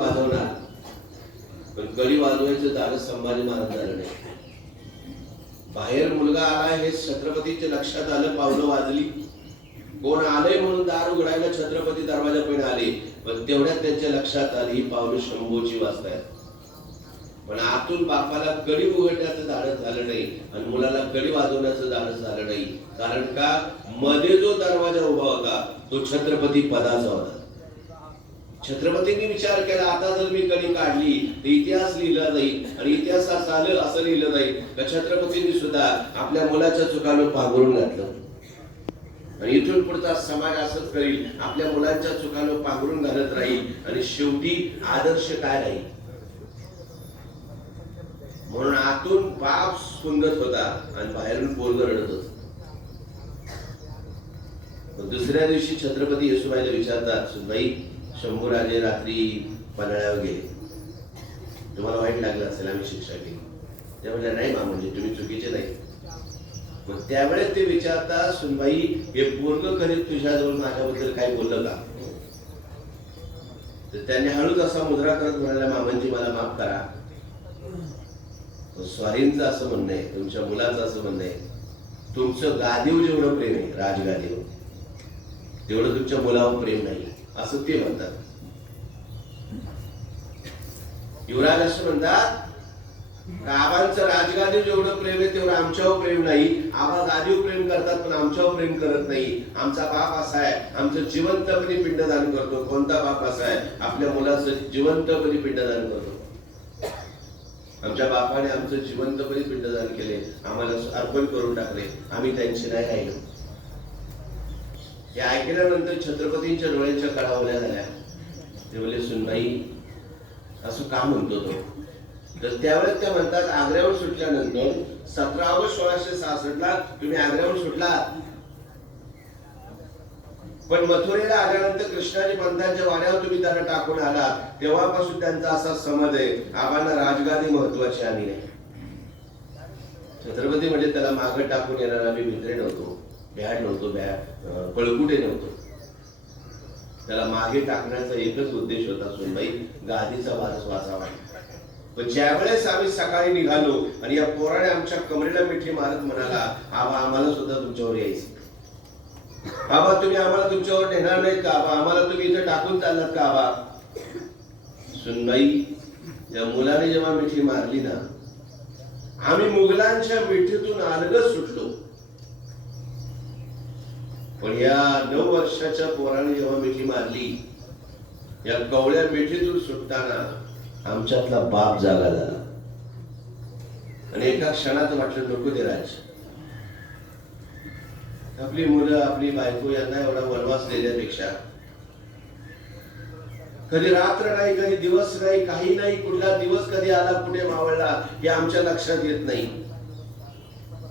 वाजवणार. पण कडी वाजवायचं दारच संभाजी महाराज झालं नाही. बाहेर मुलगा आला हे छत्रपतीच्या लक्षात आलं पावलं वाजली. कोण आलंय म्हणून दार उघडायला छत्रपती दरवाजा पण आले. पण तेवढ्यात त्यांच्या लक्षात आली ही पावलं शंभूची वाजतायत. पण आतून बापाला कडी उघडण्याचं धाडस झालं नाही आणि मुलाला कडी वाजवण्याचं धाडस झालं नाही. कारण का? मध्ये जो दरवाजा उभा होता तो छत्रपती पदाचा होता. छत्रपतींनी विचार केला आता जर मी कणी काढली तर इतिहास लिहिला जाईल आणि इतिहासात आलं असं लिहिलं जाईल. तर छत्रपतींनी सुद्धा आपल्या मुलाच्या चुकानं पांघरून घातलं. आणि इथून पुढचा समाज असंच करील आपल्या मुलांच्या चुकानं पांघरून घालत राहील आणि शेवटी आदर्श काय राहील? म्हणून आतून बाप सुंदर होता आणि बाहेरून पोरग रडत होत. दुसऱ्या दिवशी छत्रपती येसुबाईला विचारतात सुनबाई शंभूराजे रात्री पन्हाळ्यावर गेले. तुम्हाला वाईट लागलं असेल आम्ही शिक्षा केली. त्या म्हणजे नाही मा म्हणजे तुम्ही चुकीचे नाही. मग त्यावेळेस ते विचारतात सुनबाई हे पोरग करीत तुझ्याजवळ माझ्याबद्दल काय बोललं का? तर त्यांनी हळूच असा मुद्रा करत म्हणाला मामांची मला माफ करा. स्वारींचं असं म्हणणं आहे तुमच्या मुलाचं असं म्हणणं आहे. तुमचं गादीव जेवढं प्रेम आहे राजगादीव तेवढं तुमच्या मुलावर प्रेम नाही. असं ते म्हणतात. युवराज असं म्हणतात आबांचं राजगादीव जेवढं प्रेम आहे तेवढं आमच्यावर प्रेम नाही. आम्हा गादीव प्रेम करतात पण आमच्यावर प्रेम करत नाही. आमचा बाप असा आहे आमचं जिवंतपणे पिंडदान करतो. कोणता बाप असा आहे? आपल्या मुलाचं जिवंतपणे पिंडदान करतो. आमच्या बापाने आमचं जिवंतपणे पिंडदान केले. आम्हाला अर्पण करून टाकले. आम्ही त्यांचे नाही राहिलो. हे ऐकल्यानंतर छत्रपतींच्या डोळ्यांच्या कळावल्या झाल्या. ते बोले सुनबाई असं का म्हणतो तो? तर त्यावेळेस त्या म्हणतात आग्र्यावर सुटल्यानंतर सतरा ऑगस्ट सोळाशे सहासष्ट ला तुम्ही आग्र्यावर सुटला. पण मथुरेला आल्यानंतर कृष्णाजी पंतांच्या वाड्यावर तुम्ही त्यांना टाकून आला तेव्हापासून त्यांचा असा समज आहे. आम्हाला राजगादी महत्वाची आम्ही नाही. छत्रपती म्हणजे त्याला मागं टाकून येणार आम्ही मित्र नव्हतो बॅट नव्हतो बॅट पळकुटे नव्हतो. त्याला मागे टाकण्याचा एकच उद्देश होता सुनबाई गादीचा वारस वाचावा. पण ज्यावेळेस आम्ही सकाळी निघालो आणि या पोराने आमच्या कमरेला मिठी मारत म्हणाला आबा आम्हाला सुद्धा तुमच्यावर यायचं बाबा तुम्ही आम्हाला तुमच्यावर नेणार नाहीत का? आबा आम्हाला तुम्ही इथं टाकून चाललात का आबा? सुनबाई या मुलाने जेव्हा मिठी मारली ना आम्ही मुघलांच्या मिठीतून अलगच सुटलो. पण या नऊ वर्षाच्या पोराने जेव्हा मिठी मारली या कवळ्या मिठीतून सुटताना आमच्यातला बाप जागा झाला. आणि एका क्षणात वाटलं नको दे राज. आपली मुलं आपली बायको यांना एवढा वनवास देण्यापेक्षा कधी रात्र नाही कधी दिवस नाही काही नाही कुठला दिवस कधी आला कुठे मावळला हे आमच्या लक्षात येत नाही.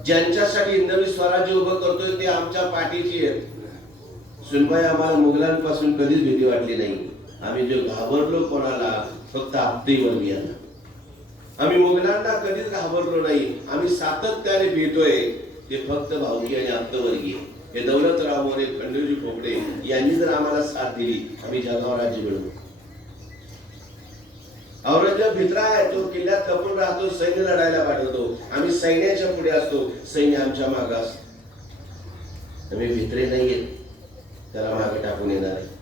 ज्यांच्यासाठी हिंदवी स्वराज्य उभं करतोय ते आमच्या पाठीची आहेत. सुनबाई आम्हाला मुघलांपासून कधीच भीती वाटली नाही. आम्ही जो घाबरलो कोणाला फक्त आपतेवर्गीयांना आम्ही मुघलांना कधीच घाबरलो नाही. आम्ही सातत्याने भीतोय. ते फक्त भाऊकी आणि आप्तवर्गीय. हे दौलतराव मोरे खंडोजी खोपडे यांनी जर आम्हाला साथ दिली आम्ही जगावर राज्य मिळवू औरंगजेब भित्रा आहे तो किल्ल्यात कपून राहतो सैन्य लढायला पाठवतो. आम्ही सैन्याच्या पुढे असतो सैन्य आमच्या माग असतो. आम्ही भित्रे नाहीये त्याला मागे टाकून येणार आहे.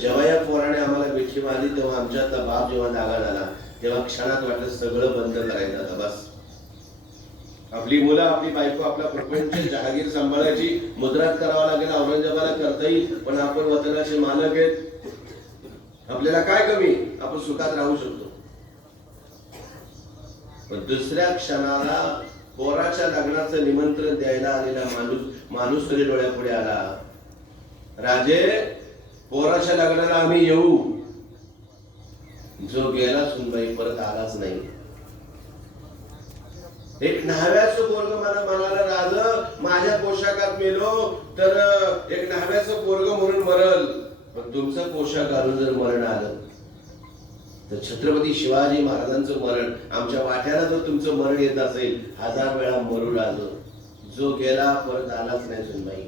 जेव्हा या पोराने आम्हाला मिठी मारली तेव्हा आमच्यातला बाप जेव्हा जागा झाला तेव्हा क्षणात वाटलं सगळं बंद करायचं आता बस. आपली मुलं आपली बायको आपला प्रपंच जहागीर सांभाळायची मुद्रात करावा लागेल औरंगजेबाला करता येईल पण आपण वतनाचे मालक आहेत. आपल्याला काय कमी? आपण सुखात राहू शकतो. पण दुसऱ्या क्षणाला पोराच्या लग्नाचं निमंत्रण द्यायला आलेला माणूस माणूस तरी डोळ्यापुढे आला. राजे पोराच्या लग्नाला आम्ही येऊ. जो गेला सुनबाई परत आलाच नाही. एक न्हाव्याचं पोरग मला म्हणाला राज माझ्या पोशाखात मेलो तर एक न्हाव्याचं पोरग म्हणून मरल. पण तुमचं पोशाख घालून जर मरण आलं तर छत्रपती शिवाजी महाराजांचं मरण आमच्या वाट्याला जर तुमचं मरण येत असेल हजार वेळा मरू राहिलो जो गेला परत आलाच नाही सुनबाई.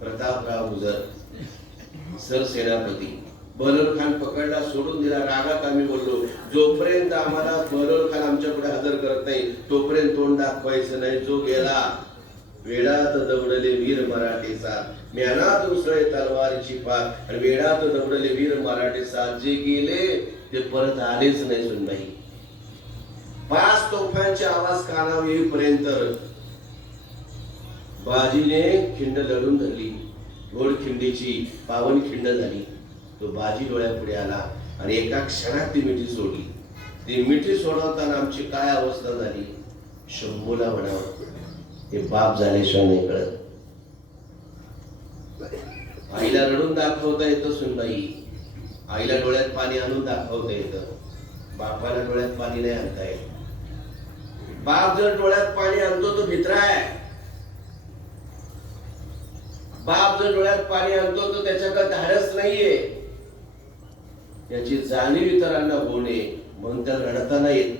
प्रतापराव गुजर सरसेनापती. बहलोल खान पकडला सोडून दिला रागात आम्ही बोललो. जोपर्यंत आम्हाला बहलोल खान आमच्याकडे हजर करत नाही तोपर्यंत तोंड दाखवायचं नाही जो गेला वेळात दौडले वीर मराठीचा. ज्ञानात उसळे तलवारीची पाक आणि वेळात दौडले वीर मराठीचा जे गेले ते परत आलेच नाही सुनबाई. पाच तोफांचे आवाज कानावर येईपर्यंत बाजीने खिंड लढून धरली. गोड खिंडीची पावन खिंड झाली. तो बाजी डोळ्यापुढे आला आणि एका क्षणात ती मिठी सोडली. ती मिठी सोडवताना आमची काय अवस्था झाली? शंभूला म्हणावं. ते बाप झाल्याशिवाय नाही कळत आईला रडून दाखवता येतं सुनबाई. आईला डोळ्यात पाणी आणून दाखवता येतं. बापाला डोळ्यात पाणी नाही आणता येत. बाप जर डोळ्यात पाणी आणतो तो भित्रा आहे. बाप जर डोळ्यात पाणी आणतो तर त्याच्याकडे धाडस नाहीये. याची जाणीव इतरांना होणे म्हणून त्याला रडता येत.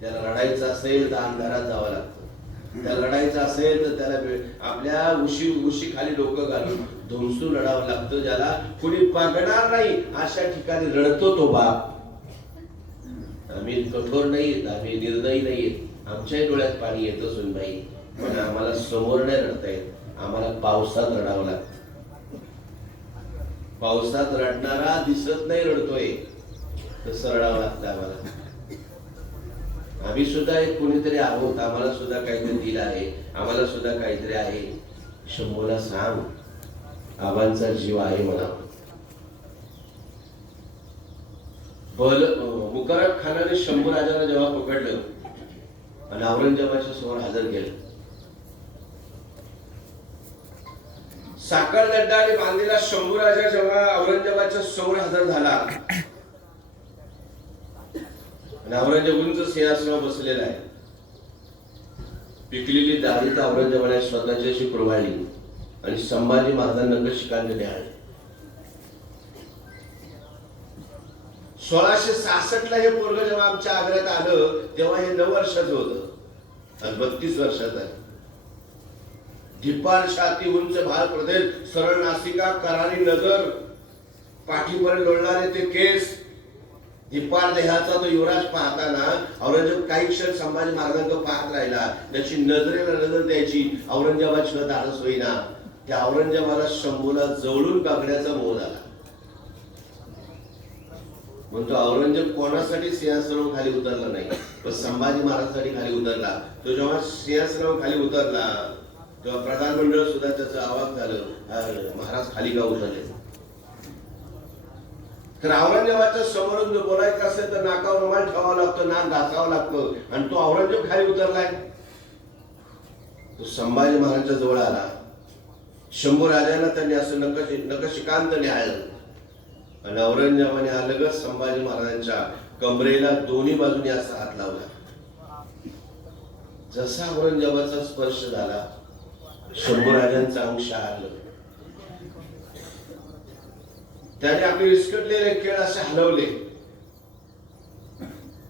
त्याला रडायचं असेल तर अंधारात जावं लागतं. त्याला लढायचं असेल तर त्याला आपल्या उशी उशी खाली डोकं घालून धुमसू लढावं लागतं ज्याला कुणी बघणार नाही. अशा ठिकाणी रडतो तो बाप. आम्ही कठोर नाहीत आम्ही निर्दयी नाहीत आमच्याही डोळ्यात पाणी येतं सुनबाई. पण आम्हाला समोर नाही रडता येत. आम्हाला पावसात रडावं लागतं. पावसात रडणारा दिसत नाही रडतोय. तसं रडावं लागतं आम्हाला. आम्ही सुद्धा एक कोणीतरी आहोत. आम्हाला सुद्धा काहीतरी दिलं आहे. आम्हाला सुद्धा काहीतरी आहे. शंभूला सांग. आबांचा जीव आहे म्हणा. बल मुकरब खानाने शंभू राजाला जेव्हा पकडलं आणि औरंगजेबाच्या समोर हजर केलं. साखर दड्डाने बांधलेला शंभू राजा जेव्हा औरंगजेबाच्या समोर हजर झाला आणि औरंगजेब उंच सिंहासनावर बसलेला आहे. पिकलेली दाढी तर औरंगजेबाने स्वतःची अशी कुरवाळली आणि संभाजी महाराजांना शिकायला आहे सोळाशे सासष्ट ला हे पोरग जेव्हा आमच्या आग्र्यात आलं तेव्हा हे नऊ वर्षाचं होतं. आणि बत्तीस वर्षाचं आहे. ढिपार छाती उंच भार प्रदेश सरळ नासिका करारी नजर पाठीवर लोळणारे ते केस धिप्पाड देहाचा तो युवराज पाहताना औरंगजेब काही क्षण संभाजी महाराजांकडे पाहत राहिला त्याची नजरेला नजर द्यायची औरंगजेबाची धाडस होईना त्या औरंगजेबाला शंभूला जवळून काकड्याचा मोह झाला म्हणतो औरंगजेब कोणासाठी सिंहासनावर खाली उतरला नाही पण संभाजी महाराजांसाठी खाली उतरला तो जेव्हा सिंहासनावर खाली उतरला तेव्हा प्रधानमंडळ सुद्धा त्याचं आवाज झालं महाराज खाली का उतरले तर औरंगजेबाच्या समोरून जर बोलायचं असेल तर नाकावर रुमाल ठेवावा लागतो नाक घासावं लागतं आणि तो औरंगजेब खाली उतरलाय. तो संभाजी महाराजांच्या जवळ आला. शंभू राजांना त्यांनी असं नकश नकशिकांत न्यायलं आणि औरंगजेबाने अलगच संभाजी महाराजांच्या कमरेला दोन्ही बाजूने असा हात लावला. जसा औरंगजेबाचा स्पर्श झाला शंभू राजांचा अंश आलं त्याने आपले विस्कटलेले खेळ असे हलवले.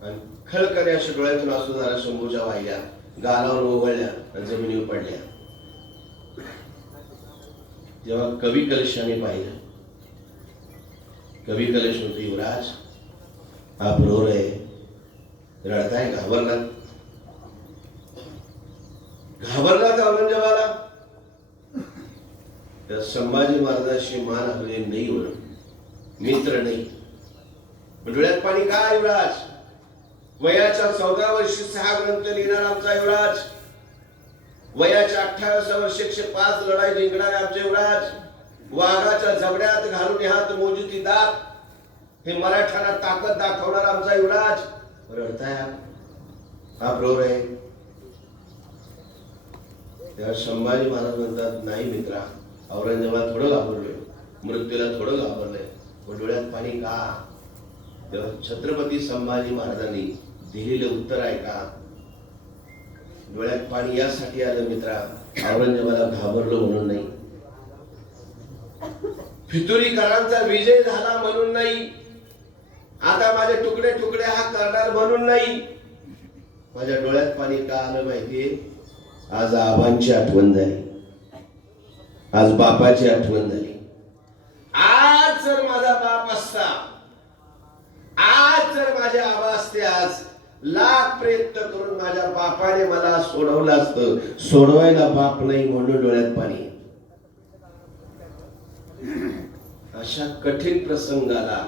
आणि खळकरे अशा डोळ्यातून असू जाणाऱ्या शंभूच्या वाहिल्या गालावर ओघळल्या आणि जमिनीवर पडल्या जेव्हा कवी कलशाने पाहिलं कवी कलश म्हणतो युवराज हा प्रोर आहे रडताय घाबरला घाबरला तर औरंगजेबाला? त्या संभाजी महाराजांशी मान हल्ले नाही होणं मित्र नाही. डोळ्यात पाणी का युवराज? वयाच्या चौदा वर्षी सहा ग्रंथ लिहिणार आमचा युवराज. वयाच्या अठ्ठावीस वर्षी एकशे पाच लढाई जिंकणारे आमचे युवराज. वाघाच्या जबड्यात घालून हात मोजुती दात. हे मराठ्यांना ताकद दाखवणार आमचा युवराज. रडताय हा? प्रौर आहे. तेव्हा संभाजी महाराज म्हणतात नाही मित्रा औरंगजेबाला थोडं घाबरलोय. मृत्यूला थोडं घाबरलंय. डोळ्यात पाणी का? तेव्हा छत्रपती संभाजी महाराजांनी दिलेलं उत्तर आहे का? डोळ्यात पाणी यासाठी आलं मित्रा औरंगजेबाला घाबरलो म्हणून नाही. फितुरीकरांचा विजय झाला म्हणून नाही. आता माझे तुकडे तुकडे हा करणार म्हणून नाही. माझ्या डोळ्यात पाणी का आलं माहितीये? आज आबांची आठवण झाली. आज बापाची आठवण झाली. माझा बाप असता. आज जर माझ्या आबा असते आज लाख प्रयत्न करून माझ्या बापाने मला सोडवलं असत. सोडवायला बाप नाही म्हणून डोळ्यात पाणी अशा कठीण प्रसंगाला